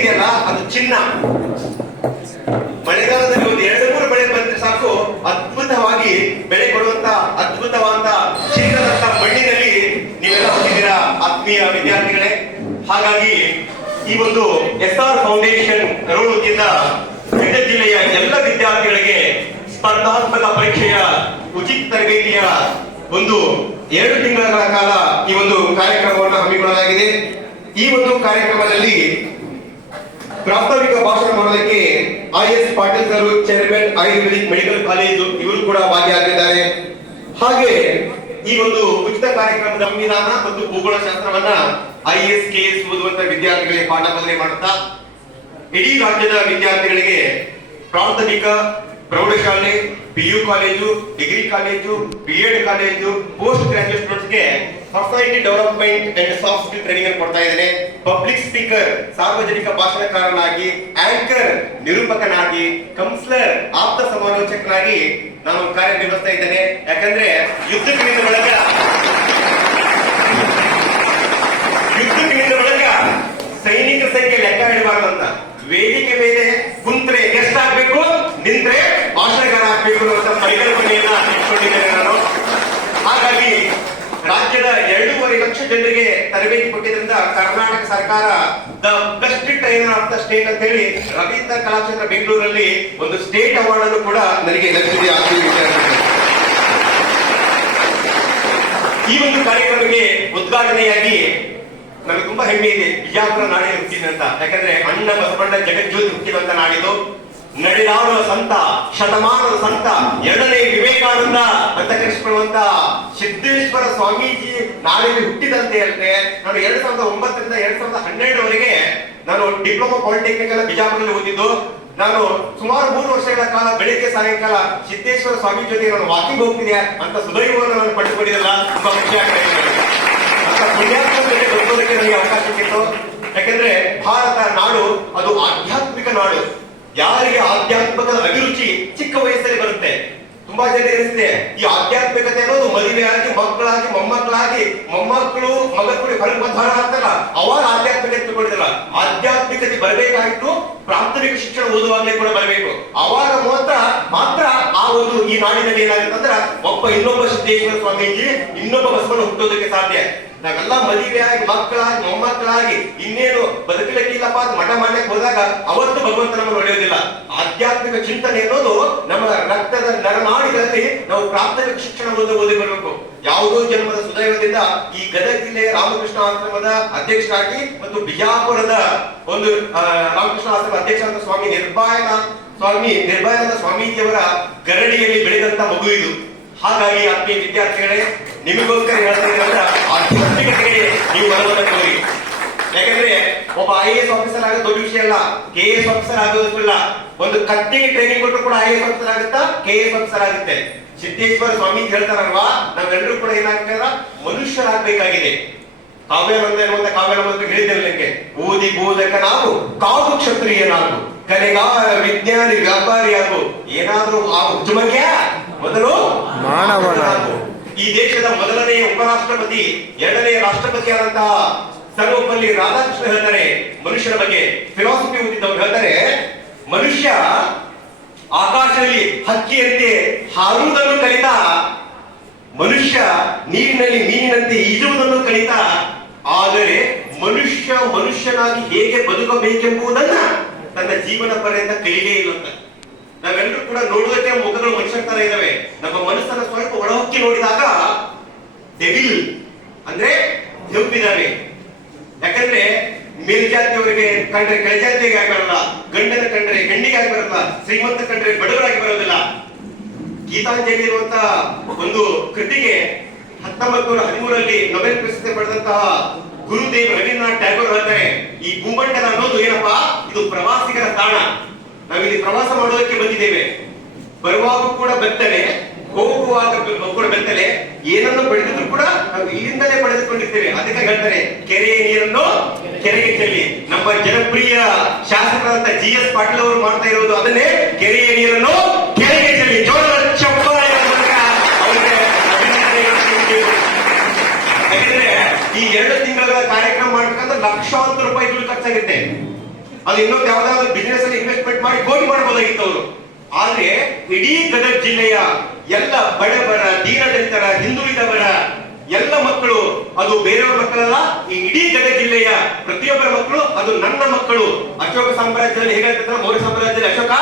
ಇದೆಯಲ್ಲ ಅದು ಚಿನ್ನ. ಮಳೆಗಾಲದಲ್ಲಿ ಒಂದು 2-3 ಬೆಳೆ ಬಂದ್ರೆ ಸಾಕು, ಅದ್ಭುತವಾಗಿ ಬೆಳೆ ಕೊಡುವಂತ ಅದ್ಭುತವಾದ ಚಿನ್ನದಂತ ಮಣ್ಣಿನಲ್ಲಿ ನೀವೆಲ್ಲ ಹೋಗಿದ್ದೀರಾ ಆತ್ಮೀಯ ವಿದ್ಯಾರ್ಥಿಗಳೇ. ಹಾಗಾಗಿ ಈ ಒಂದು SR ಫೌಂಡೇಶನ್ ರೋಡ್ದಿಂದ ಗದಗ ಜಿಲ್ಲೆಯ ಎಲ್ಲ ವಿದ್ಯಾರ್ಥಿಗಳಿಗೆ ಸ್ಪರ್ಧಾತ್ಮಕ ಪರೀಕ್ಷೆಯ ಉಚಿತ ತರಬೇತಿಯ ಒಂದು 2 ತಿಂಗಳ ಕಾಲ ಈ ಒಂದು ಕಾರ್ಯಕ್ರಮವನ್ನು ಹಮ್ಮಿಕೊಳ್ಳಲಾಗಿದೆ. ಈ ಒಂದು ಕಾರ್ಯಕ್ರಮದಲ್ಲಿ ಪ್ರಾಸ್ತಾವಿಕ ಭಾಷಣ ಮಾಡೋದಕ್ಕೆ IS Patil sir, chairman Ayurvedic medical college, ಇವರು ಕೂಡ ಭಾಗಿಯಾಗಿದ್ದಾರೆ. ಹಾಗೆ ಈ ಒಂದು ಉಚಿತ ಕಾರ್ಯಕ್ರಮದ ಸಂವಿಧಾನ ಮತ್ತು ಭೂಗೋಳಶಾಸ್ತ್ರವನ್ನ IAS KS ಓದುವಂತ ವಿದ್ಯಾರ್ಥಿಗಳಿಗೆ ಪಾಠ ಬೋಧನೆ ಮಾಡುತ್ತಾ ಇಡೀ ರಾಜ್ಯದ ವಿದ್ಯಾರ್ಥಿಗಳಿಗೆ ಪ್ರಾಥಮಿಕ, ಪ್ರೌಢಶಾಲೆ, PU college, degree college, BEd college, post graduate ಸ್ಟೂಡೆಂಟ್ಸ್ಗೆ personality development and soft skill training ಅನ್ನು ಕೊಡ್ತಾ ಇದ್ದೇನೆ. ಪಬ್ಲಿಕ್ ಸ್ಪೀಕರ್, ಸಾರ್ವಜನಿಕ ಭಾಷಣಕಾರನಾಗಿ, ಆಂಕರ್, ನಿರೂಪಕನಾಗಿ, ಕೌನ್ಸಿಲರ್, ಆಪ್ತ ಸಮಾಲೋಚಕನಾಗಿ ನಾನು ಕಾರ್ಯನಿರ್ವಹಿಸ್ತಾ ಇದ್ದೇನೆ. ಯಾಕಂದ್ರೆ ಯುದ್ಧಕ್ಕೆ ನಿಂತ ಬಳಗ ಸೈನಿಕ ಸಂಖ್ಯೆ ಲೆಕ್ಕ ಇಡಬಾರ್ದಂತ, ವೇದಿಕೆ ಮೇಲೆ ಕುಂತ್ರೆ ಗೆಸ್ಟ್ ಆಗ್ಬೇಕು, ನಿಂತ್ರೆ ಭಾಷಣಗಾರ ಆಗ್ಬೇಕು ಅನ್ನುವಂತ ಪರಿಕಲ್ಪನೆಯನ್ನ ಇಟ್ಕೊಂಡಿದ್ದೇನೆ ನಾನು. ಹಾಗಾಗಿ ರಾಜ್ಯದ 2.5 ಲಕ್ಷ ಜನರಿಗೆ ತರಬೇತಿ ಕೊಟ್ಟಿದ್ರಿಂದ ಕರ್ನಾಟಕ ಸರ್ಕಾರ the best trainer of the state ಅಂತ ಹೇಳಿ ರವೀಂದ್ರ ಕಲಾಕ್ಷೇತ್ರ ಬೆಂಗಳೂರಲ್ಲಿ ಒಂದು ಸ್ಟೇಟ್ ಅವಾರ್ಡ್ ಅನ್ನು ಕೂಡ ನನಗೆ ಲಭಿಸಿದೆ. ಈ ಒಂದು ಕಾರ್ಯಕ್ರಮಕ್ಕೆ ಉದ್ಘಾಟನೆಯಾಗಿ ನನಗೆ ತುಂಬಾ ಹೆಮ್ಮೆ ಇದೆ, ಬಿಜಾಪುರ ನಾಡಿನ ಹುಟ್ಟಿದೆ ಅಂತ. ಯಾಕಂದ್ರೆ ಅಣ್ಣ ಬಸವಣ್ಣ ಜಗಜ್ಯೋತಿ ಹುಟ್ಟಿದಂತ ನಾಡಿದು, ನಡೆದಾಡುವ ಸಂತ, ಶತಮಾನದ ಸಂತ, 2ನೇ ವಿವೇಕಾನಂದ ಅಂತ ಕರೆಸಿಕೊಳ್ಳುವಂತ ಸಿದ್ದೇಶ್ವರ ಸ್ವಾಮೀಜಿ ನಾಡಿನಲ್ಲಿ ಹುಟ್ಟಿದಂತೆ ಅಲ್ಲದೆ, ನಾನು 2009ರಿಂದ 2012ವರೆಗೆ ನಾನು ಡಿಪ್ಲೊಮಾ ಪಾಲಿಟೆಕ್ನಿಕಲ್ ಬಿಜಾಪುರದಲ್ಲಿ ಓದಿದ್ದು. ನಾನು ಸುಮಾರು 3 ವರ್ಷಗಳ ಕಾಲ ಬೆಳಿಗ್ಗೆ ಸಾಯಂಕಾಲ ಸಿದ್ದೇಶ್ವರ ಸ್ವಾಮಿ ಜೊತೆ ನಾನು ವಾಕಿಂಗ್ ಹೋಗ್ತಿದ್ದೆ ಅಂತ ಸುದೈವವನ್ನು ನಾನು ಪಡೆದುಕೊಂಡಿದ್ದಲ್ಲ, ತುಂಬಾ ಖುಷಿ ಆಗ್ತಾ ಇದೆ. ಪುಣ್ಯಾತ್ಮರಿಗೆ ಬದುಕೋದಕ್ಕೆ ನನಗೆ ಅವಕಾಶ ಸಿಕ್ಕಿತ್ತು. ಯಾಕಂದ್ರೆ ಭಾರತ ನಾಡು ಅದು ಆಧ್ಯಾತ್ಮಿಕ ನಾಡು. ಯಾರಿಗೆ ಆಧ್ಯಾತ್ಮಿಕದ ಅಭಿರುಚಿ ಚಿಕ್ಕ ವಯಸ್ಸಲ್ಲಿ ಬರುತ್ತೆ. ತುಂಬಾ ಜನ ಎನಿಸಿದೆ ಈ ಆಧ್ಯಾತ್ಮಿಕತೆ ಅನ್ನೋದು ಮದುವೆಯಾಗಿ, ಮಕ್ಕಳಾಗಿ, ಮೊಮ್ಮಕ್ಕಳಾಗಿ, ಮೊಮ್ಮಕ್ಕಳು ಮಗಕ್ಕಳು ಹೊರಗೆ ಬಂಧಾರ ಆಗ್ತಾರ, ಅವಾಗ ಆಧ್ಯಾತ್ಮಿಕತೆ ತಿಳ್ಕೊಂಡಿರಲ್ಲ. ಆಧ್ಯಾತ್ಮಿಕತೆ ಬರಬೇಕಾಗಿತ್ತು ಪ್ರಾಥಮಿಕ ಶಿಕ್ಷಣ ಓದುವಾಗಲೇ ಕೂಡ ಬರಬೇಕು. ಅವಾಗ ಮಾತ್ರ ಆ ಒಂದು ಈ ನಾಡಿನಲ್ಲಿ ಏನಾಗುತ್ತೆ ಅಂದ್ರೆ ಇನ್ನೊಬ್ಬ ಸಿದ್ದೇಶ್ವರ ಸ್ವಾಮೀಜಿ, ಇನ್ನೊಬ್ಬ ಬಸವಣ್ಣ ಹುಟ್ಟೋದಕ್ಕೆ ಸಾಧ್ಯ. ನಾವೆಲ್ಲ ಮದುವೆಯಾಗಿ, ಮಕ್ಕಳಾಗಿ, ಮೊಮ್ಮಕ್ಕಳಾಗಿ ಇನ್ನೇನು ಬದುಕಲಿಕ್ಕಿಲ್ಲಪ್ಪ ಅಂತ ಮಠ ಮಾಡ್ಲಿಕ್ಕೆ ಹೋದಾಗ ಅವತ್ತು ಭಗವಂತ ನಮ್ಮನ್ನು ಒಡೆಯೋದಿಲ್ಲ. ಆಧ್ಯಾತ್ಮಿಕ ಚಿಂತನೆ ಅನ್ನೋದು ನಮ್ಮ ರಕ್ತದ ನರನಾಡಿಗಳಲ್ಲಿ ನಾವು ಪ್ರಾಥಮಿಕ ಶಿಕ್ಷಣ ಓದಿ ಬರಬೇಕು. ಯಾವುದೋ ಜನ್ಮದ ಸುದೈವದಿಂದ ಈ ಗದಗ ಜಿಲ್ಲೆಯ ರಾಮಕೃಷ್ಣ ಆಶ್ರಮದ ಅಧ್ಯಕ್ಷರಾಗಿ ಮತ್ತು ಬಿಜಾಪುರದ ಒಂದು ರಾಮಕೃಷ್ಣ ಆಶ್ರಮ ಅಧ್ಯಕ್ಷರಾದ ಸ್ವಾಮಿ ನಿರ್ಭಯಾನಂದ ಸ್ವಾಮೀಜಿಯವರ ಗರಡಿಯಲ್ಲಿ ಬೆಳೆದಂತ ಮಗು ಇದು. ಹಾಗಾಗಿ ಆತ್ಮೀಯ ವಿದ್ಯಾರ್ಥಿಗಳೇ, ನಿಮಗೋಸ್ಕರ ಹೇಳ್ತಾ ಆಧ್ಯಾತ್ಮಿಕತೆಗೆ ನೀವು ಬರುವುದನ್ನು ತೋರಿ. ಯಾಕಂದ್ರೆ ಒಬ್ಬ IAS ಆಫೀಸರ್ ಆಗೋದು ದೊಡ್ಡ ವಿಷಯ ಅಲ್ಲ, KS ಆಫೀಸರ್ ಆಗೋದಿಲ್ಲ. ಒಂದು ಕತ್ತಿಗೆ ಟ್ರೈನಿಂಗ್ ಕೊಟ್ಟರು ಕೂಡ IAS ಆಫೀಸರ್ ಆಗುತ್ತಾ, KS ಆಫೀಸರ್ ಆಗುತ್ತೆ. ಸಿದ್ದೇಶ್ವರ ಸ್ವಾಮಿ ಹೇಳ್ತಾರಲ್ವಾ, ನಾವೆಲ್ಲರೂ ಕೂಡ ಏನಾಗ್ತಾರ ಮನುಷ್ಯರಾಗಬೇಕಾಗಿದೆ. ಕಾವ್ಯವಂತ ಎನ್ನುವಂತ ಕಾವ್ಯವಂತ ಹೇಳಿದ್ದೆಲ್ಲಕ್ಕೆ ಓದಿ ಬೋಧಕ ನಾವು, ಕಾವು ಕ್ಷತ್ರಿಯನಾಗು, ಕಲೆಗಾರ, ವಿಜ್ಞಾನಿ, ವ್ಯಾಪಾರಿಯಾಗು, ಏನಾದ್ರೂ ಆಗು, ಜುಮಕ್ಯ ಮೊದಲು ಮಾನವನಾಗು. ಈ ದೇಶದ ಮೊದಲನೆಯ ಉಪರಾಷ್ಟ್ರಪತಿ, 2ನೇ ರಾಷ್ಟ್ರಪತಿ ಆದಂತಹ ಸರ್ವಪಲ್ಲಿ ರಾಧಾಕೃಷ್ಣ ಹೇಳ್ತಾರೆ ಮನುಷ್ಯನ ಬಗ್ಗೆ, ಫಿಲಾಸಫಿ ಓದಿದ್ದವ್ರು ಹೇಳ್ತಾರೆ, ಮನುಷ್ಯ ಆಕಾಶದಲ್ಲಿ ಹಕ್ಕಿಯಂತೆ ಹಾರುವುದನ್ನು ಕಲಿತ, ಮನುಷ್ಯ ನೀರಿನಲ್ಲಿ ಮೀನಿನಂತೆ ಈಜುವುದನ್ನು ಕಲಿತ, ಆದರೆ ಮನುಷ್ಯನಾಗಿ ಹೇಗೆ ಬದುಕಬೇಕೆಂಬುದನ್ನ ತನ್ನ ಜೀವನ ಪರ್ಯಂತ ಕಲಿಯೇ ಇಲ್ಲ. ನಾವೆಲ್ಲರೂ ಕೂಡ ನೋಡುವುದಕ್ಕೆ ಮುಖಗಳು ಮನುಷ್ಯರ ತರ ಇದಾವೆ. ನಮ್ಮ ಮನಸ್ಸನ್ನ ಸ್ವಲ್ಪ ಒಳಹೊಕ್ಕಿ ನೋಡಿದಾಗ ಡೆವಿಲ್ ಅಂದ್ರೆ ದೇವ್ರಿದ್ದಾನೆ. ಯಾಕಂದ್ರೆ ಮೇಲ್ಜಾತಿಯವರಿಗೆ ಕಂಡ್ರೆ ಕೆಳಜಾತಿಗೆ ಆಗಿ ಬರಲ್ಲ, ಗಂಡನ ಕಂಡ್ರೆ ಹೆಣ್ಣಿಗೆ ಆಗಿ ಬರಲ್ಲ, ಶ್ರೀಮಂತ ಕಂಡ್ರೆ ಬಡವರಾಗಿ ಬರೋದಿಲ್ಲ. ಗೀತಾಂಜಲಿ ಇರುವಂತ ಒಂದು ಕೃತಿಗೆ 1913ರಲ್ಲಿ ನೊಬೆಲ್ ಪ್ರಶಸ್ತಿ ಪಡೆದಂತಹ ಗುರುದೇವ್ ರವೀಂದ್ರನಾಥ್ ಟ್ಯಾಗೋರ್ ಹೇಳ್ತಾರೆ, ಈ ಭೂಮಂಡಲ ಅನ್ನೋದು ಏನಪ್ಪಾ, ಇದು ಪ್ರವಾಸಿಗರ ತಾಣ. ನಾವಿಲ್ಲಿ ಪ್ರವಾಸ ಮಾಡೋದಕ್ಕೆ ಬಂದಿದ್ದೇವೆ. ಬರುವಾಗ ಕೂಡ ಬೆತ್ತಲೆ, ಹೋಗುವಾಗ ಕೂಡ ಬೆತ್ತಲೆ. ಏನನ್ನು ಪಡೆದಿದ್ರು ಕೂಡ ನಾವು ಇಲ್ಲಿಂದಲೇ ಪಡೆದುಕೊಂಡಿರ್ತೇವೆ. ಅದಕ್ಕೆ ಹೇಳ್ತಾರೆ, ಕೆರೆಯ ನೀರನ್ನು ಕೆರೆಗೆ ಚೆಲ್ಲಿ. ನಮ್ಮ ಜನಪ್ರಿಯ ಶಾಸಕರಾದ GS ಪಾಟೀಲ್ ಅವರು ಮಾಡ್ತಾ ಇರೋದು ಅದನ್ನೇ, ಕೆರೆಯ ನೀರನ್ನು ಕೆರೆಗೆ ಚೆಲ್ಲಿ. ಯಾಕಂದ್ರೆ ಈ 2 ತಿಂಗಳ ಕಾರ್ಯಕ್ರಮ ಮಾಡ್ಬೇಕಂದ್ರೆ ಲಕ್ಷಾಂತರ ರೂಪಾಯಿ ದುಡ್ಡು ಖರ್ಚಾಗುತ್ತೆ. ಅದು ಇನ್ನೊಂದು ಯಾವ್ದಾದ್ರು ಬಿಸ್ನೆಸ್ ಅಲ್ಲಿ ಇನ್ವೆಸ್ಟ್ಮೆಂಟ್ ಮಾಡಿ ಕೋಟಿ ಮಾಡಬಹುದಾಗಿತ್ತು ಅವರು. ಆದ್ರೆ ಇಡೀ ಗದಗ ಜಿಲ್ಲೆಯ ಎಲ್ಲ ಬಡವರ, ದೀನದಲಿತರ, ಹಿಂದುಳಿದವರ ಎಲ್ಲ ಮಕ್ಕಳು, ಅದು ಬೇರೆಯವರ ಮಕ್ಕಳಲ್ಲ, ಈ ಇಡೀ ಗದಗ ಜಿಲ್ಲೆಯ ಪ್ರತಿಯೊಬ್ಬರ ಮಕ್ಕಳು, ಅದು ನನ್ನ ಮಕ್ಕಳು. ಅಶೋಕ ಸಾಮ್ರಾಜ್ಯದಲ್ಲಿ ಹೇಗೆ ಮೌರ್ಯ ಸಾಮ್ರಾಜ್ಯದಲ್ಲಿ ಅಶೋಕ